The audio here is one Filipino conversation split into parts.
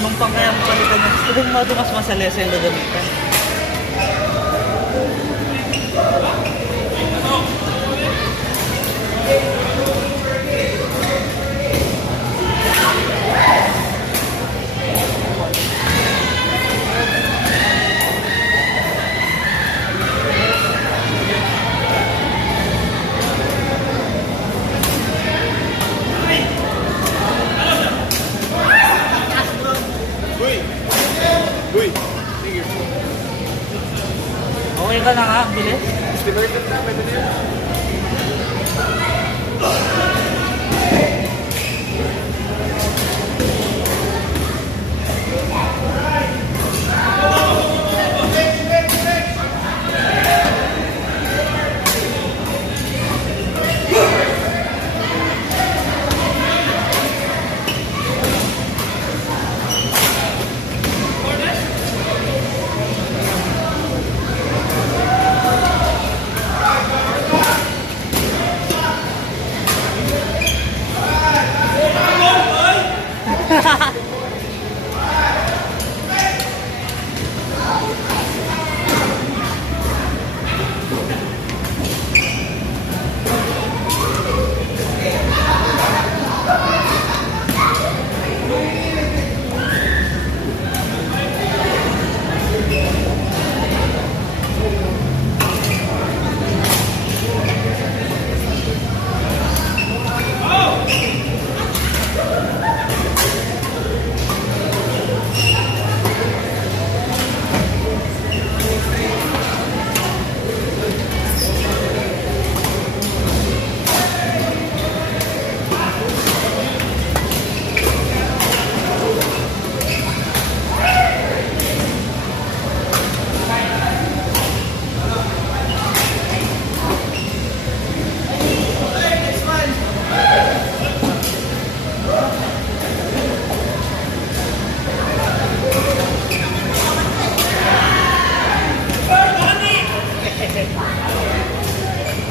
nung pangkayang palitan niya, gusto mo mas masalesa yung gagamitan. Okay ka na nga, bilis. Diverted na, pwede na yan.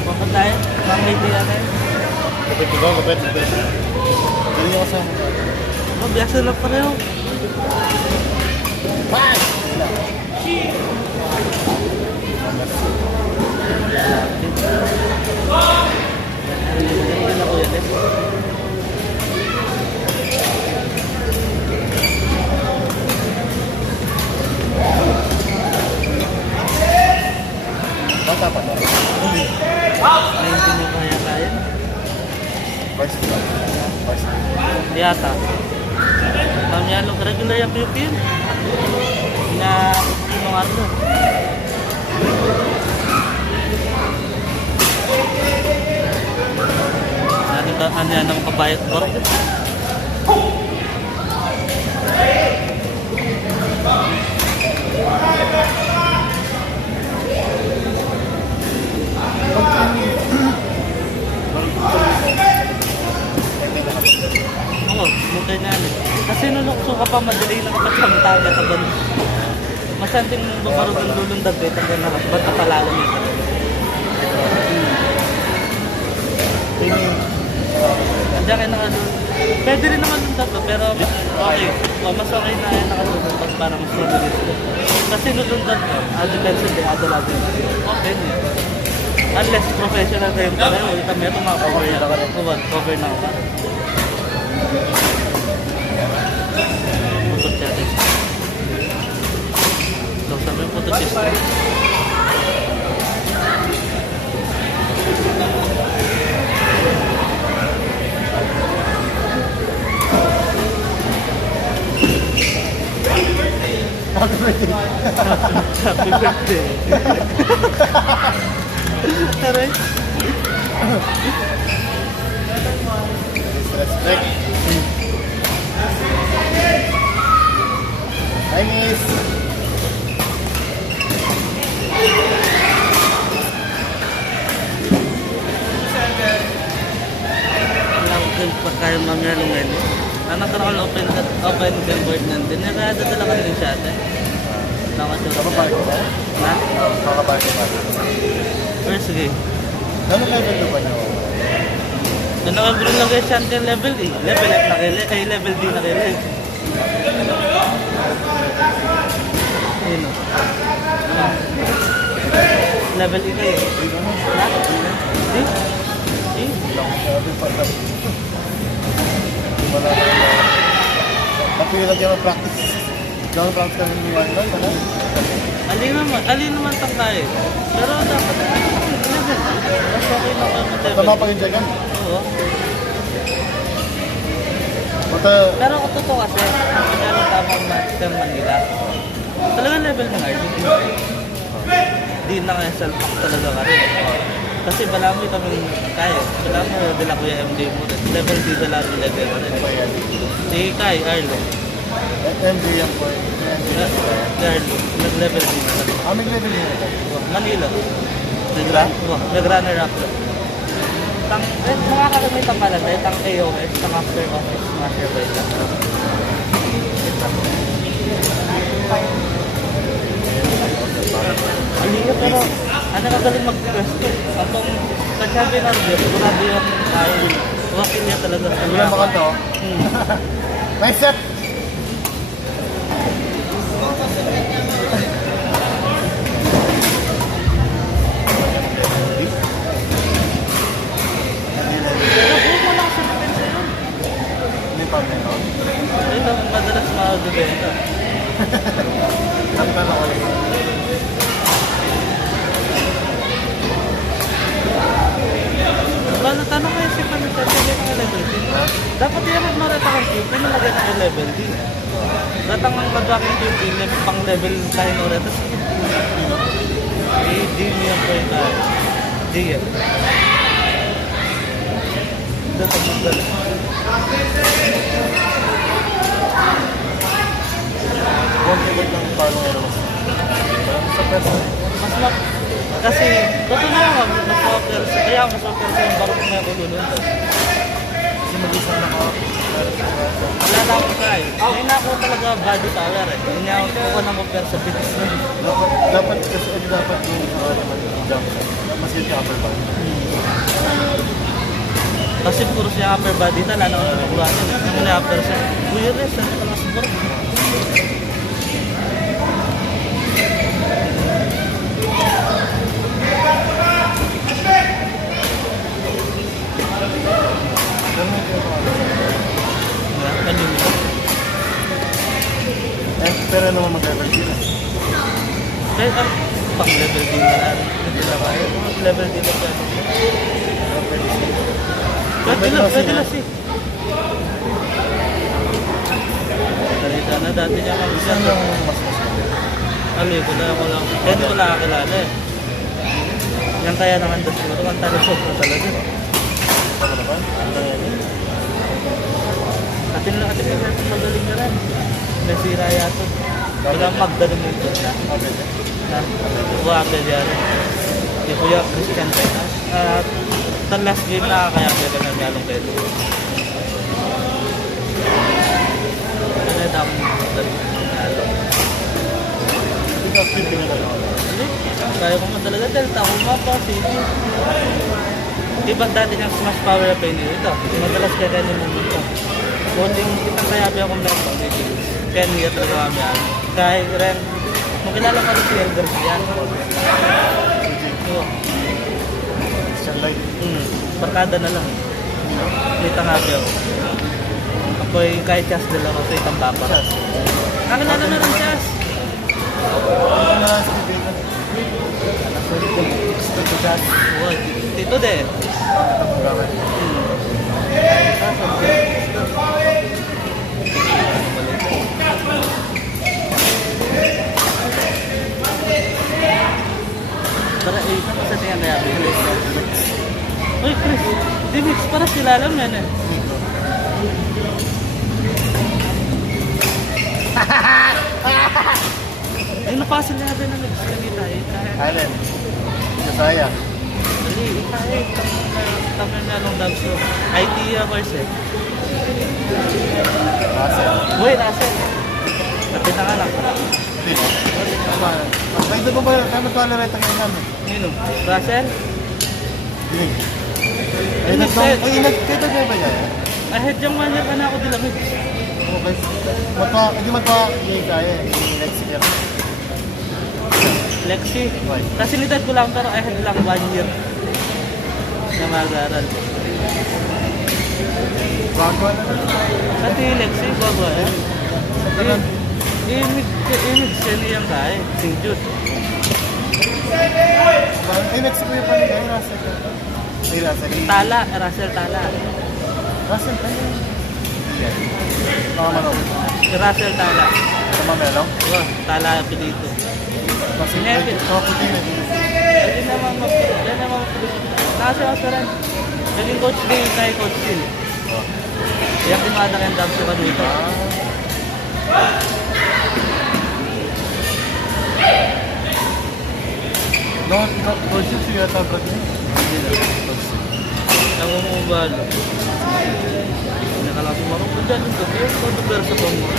Bakit tayo? Bakit natin? Kapit ko ba? Kapit. Hindi ako sa... Biasa lang pareho. Bang! Bata pa na. 19 yung kaya tayo. First. Yata. Kami alok regular yung pupil. Na yung ardo. Ano yan ang kabayot ko? Oo, mukha na yan. Kasi nulukso ka pa, madali na kapag samtaga ka ba? Masanting babarog ng lulundag eh, tagal na ba't ka palalo nito? Andiyan kayo nakadun. Pwede rin naman yung tatlo, pero okay. Mas okay na yan nakadun pag para mas mabilis ko. Kasi lulundag ko, depends on the other natin. Okay niya. Unless professional kayo pareho, ito meron mga cover na ka rin. Cover na ka. Motor natin. So, sabi yung photo system. Happy birthday! Happy birthday! Aray! Respect! Hi, miss! Lang pa kayo mamaya nung ngayon. Anak ka na open billboard nandun. Nakadadala ka rin siya ate. Nakaparty ba? Na? Nakaparty ba? Pero sige. Anong level na ba niyo? Naka-bring lang kayo siya level E. Level F na kayo. Ay, level D na kayo. Ayun o. Level E kayo. Ha? Di? Di? Wala na. Napilat yung practice. Diyan practice kami ni Juan doon, ano? Alin naman tang tayo. Pero dapat level. Mas okay na kayo mag-level. Tama pa yung jagan. Oo. Bata, Pero kung totoo kasi, kanya tamang Master Manila. Talagang level ng art. Hindi na kaya self-pack talaga ka rin. Kasi balami kami kaya. Balami dala Kuya MJ mo rin. Level D dala rin level ka rin. Si Kai, Arlo. MJ yan po. Arlo, nag-level D na rin. Aming level yun ito. Manila. Nag-runner up lang. Mga kalamitan pala tayo, tang AOS, tang after office, master by lang. Aliyo pero, ano ka galing mag-request atong kacsabi na rin, sigurado yung tayo, wakil niya talaga. Ano lang makanta oh. Nice set! Pero buong mo lang sa depensa yun. Hindi pa meron. Ito, madalas makagabenta. Kanta na ko lang. Tanong kayo si Panita, sige ng level D. Dapat yung mag-marata kang tube, pinalagay ng level D. Datang ang mag-backing tube, pang level tayo na ulit. D mo yung point tayo. D yan. Datang magdala. Huwag ibig ng paano meron mas. Sa person. Mas map... Kasi, totoo na naman, mas ma-offer sa... Kaya mas ma-offer sa yung barok na yung ulunod. Kasi mag-isa na ako. Wala na ako try. Hindi na ako talaga body tower eh. Hindi niya ako nang offer sa bitis na. Dapat kasi dapat yung jump. Mas yun yung upper body. Kasi puro siya upper body na, lalo na nakuha niya. Hindi na upper siya. Weird eh, siya talaga sa barok. Kanina. Pero naman mag-level sila. Kaya pang level D na lang. Hindi na kaya. Level D na siya. Pwede lang si. Talita na dati niya kami siya. Saan yung mas Kami ko lang. Hindi ko lang kakilala eh. Yan kaya naman doon siguro. Ang talusok na talaga. Ano na ba? Atin lang natin magaling na rin. May sira yato. Wala magdaling yung doon na. Wapel yan. Di Kuya Christian Pena. At the last game na kaya kaya na galong kayo. Ano yung damang magdaling galong? Hindi ka flipping na lang. Kaya ko man talaga Delta, kumapa, sige. Iba dati niyang smash power up yun ito. Madalas kaya rin yung momentum. Bonding kitang kayabi akong meron. Kaya niya talaga kami ano. Kahit rin, makilala ka rin si Elder siya. Christian Light. Barkada na lang. May tangabi ako. Ako'y kahit Chas de lang ako sa itang papa. Kakilala na rin Chas. Ano na sa kaibigan? Gusto ko dyan. Tito din. Para sa tingin na yan. Uy Chris, di mix para sila alam yan eh. Ay napasin na natin na mix kanina eh. Allen. Kasaya. Dali, kahit kami na nung dagso. IT course eh. Russell. Uy, Russell. Kapit na ka lang. Hindi no? Ay, ito ba ba? Kaya mag-tolerate ang namin. Nino? Russell? Hindi. Ay, nagtong... Ay, nagkita niya ba yan? Ahead yung manager ka na ako dila mix. Okay. Hindi magpa-game kaya eh. Next year. Lexi. Right. Fasilidad ko lang pero ahead lang 1 year na mag-aaral. Bago na lang. Kasi Lexi, bago eh. Imig siya niyang kaya. St. Jude. Next year pa nila. Russell. Ay, Russell. Russell Tala. Russell, tayo. Mga manok. Russell Tala. Mga melong. Diba? Tala apelito. Kasi Sinepit. mga puti na dito. Hindi naman nasa ako rin. Naging coach din kay Coach Phil. Kaya kumada rin daw siya dito. No, coach yun siya tabrat niya. Hindi na. Nangungubalo. Nakalang sumarong ko dyan. Yung pagduglar sa pamura.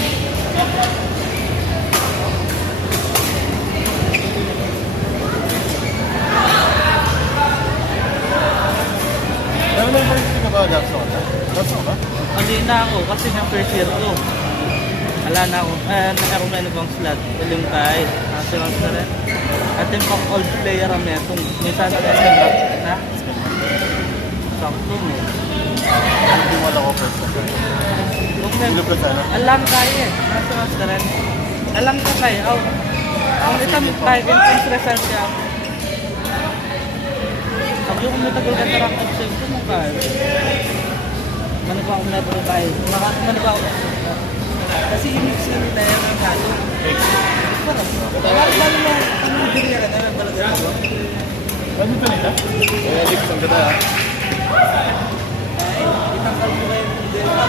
Ano na yung ka ba, Jackson? Jackson ba? Hindi na ako kasi yung first year ko. Wala na ako. Nakaroon na ibang slot. Tuling kahit. Nasunod na rin. At yung pang old player ang metong. Minsan na rin yung draft na. Sakto mo. Hindi wala ko first na kaya. Hindi ko sana. Alam kaya eh. Nasunod na rin. Alam ka kaya. Ang isang kahit yung stressal siya. Sabi ko matagal ka narang absent ko mo kaya. Manaba ako na pero tayo. Manaba ako. Kasi imig siya na yan ang gato. Parang bali mo. Anong diri ka na lang talaga mo? Ano ito nila? Kaya Alex, ang ganda ha. Ay, itangkal mo kayo ng delta.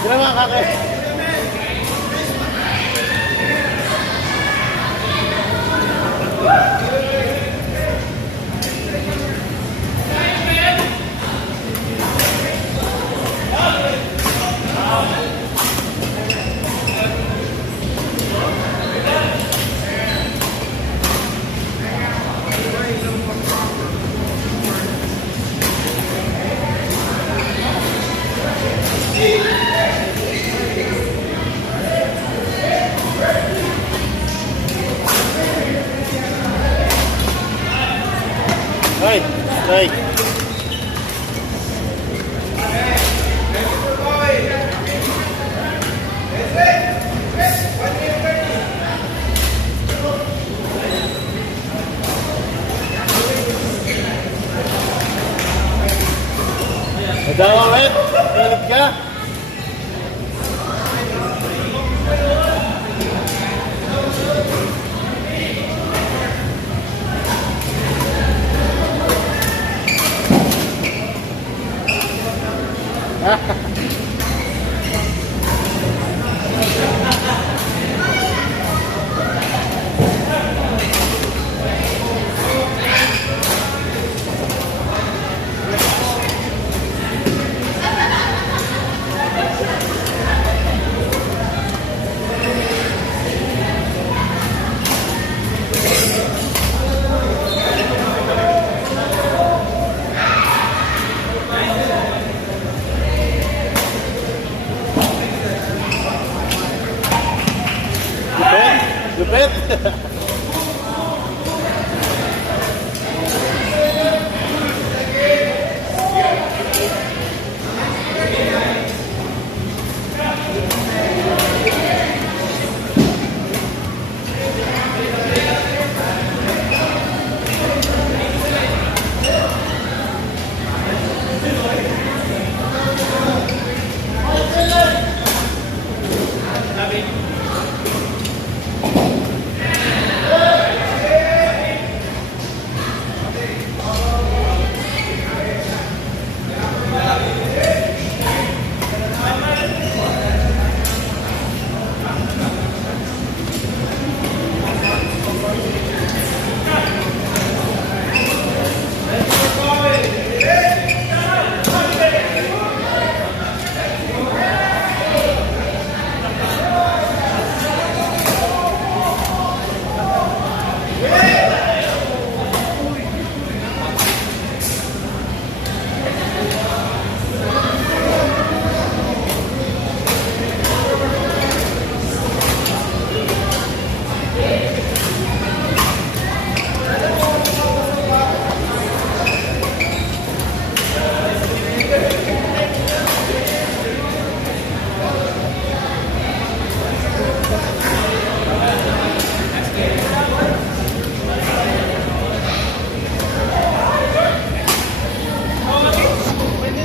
Sila mga kakay. Hey, hey. Ada ulit, balik ka.